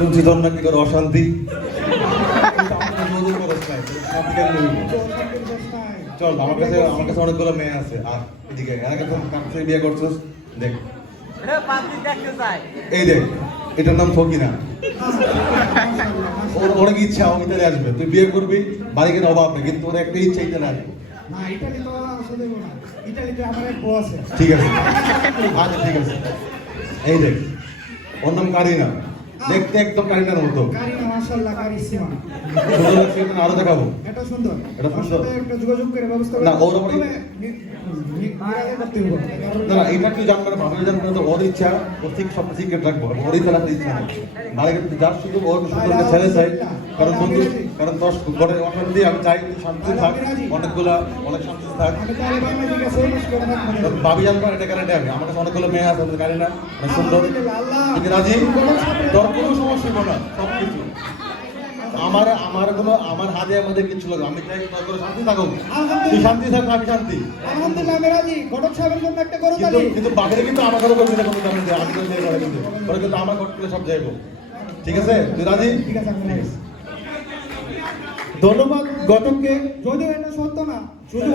শুনছি তোর নাকি অশান্তি নাই, তোর শান্তি কেন নিবি? চল আমার কাছে আমার কাছে অনেকগুলো মেয়ে আছে। আর এদিকে এর কার বিয়ে করছিস? দেখ। এই দেখ এটার নাম ফকিনা। ওর অনেক ইচ্ছা? অমিতারে আসবে। তুই বিয়ে করবি বাড়ি কেন অভাব নেই কিন্তু ওর একটা ইচ্ছা ইচ্ছা আসবে। ঠিক আছে। আচ্ছা ঠিক আছে। এই দেখ ওর নাম কারিনা। দেখতে একদম কারিনার মতো। কারিনা মাশাআল্লাহ কারিশমা। আরও দেখাবো। এটা সুন্দর। এটা সুন্দর। একটা যোগাযোগ করে ব্যবস্থা না, ওর আবার- তবে নি- নি- নিরাপদে করতে হবে। কারণ- না না এটা তুই জানবে না ভাবি জানবে তো ওর ইচ্ছা ওর থেকে সব সিক্রেট রাখব ওর ইচ্ছা রাখতে ইচ্ছা নেই। বাড়ি কিন্তু যার শুধু ওর সুন্দর ছেড়ে চাই কারণ বন্ধু কারণ দশ ঘরে অশান্তি আমি চাই শান্তি থাক অনেকগুলা অনেক শান্তি থাক। না। ভাবি জানবে এটা কারণে আমি। আমার কাছে অনেকগুলো মেয়ে আছে আমাদের কারিনা অনেক সুন্দর। রাজি? তোর কোনো সমস্যা হবে না সব কিছু আমার আমার কোনো আমার হাতে আমাদের কিছু লাগে আমি চাই তোর শান্তি তুই শান্তি থাক আমি শান্তি। আলহামদুলিল্লাহ আমি রাজি ঘটক সাহেবের জন্য একটা করো কিন্তু তালি। কিন্তু বাকিরা কিন্তু আমার কথা বলবে না কিন্তু আমি আমি করে করে কিন্তু। ওরা কিন্তু আমার ঘর থেকে সব যাইবো। ঠিক আছে? তুই রাজি? ঠিক আছে ধন্যবাদ ঘটককে। যদিও এটা সত্য না। শুধু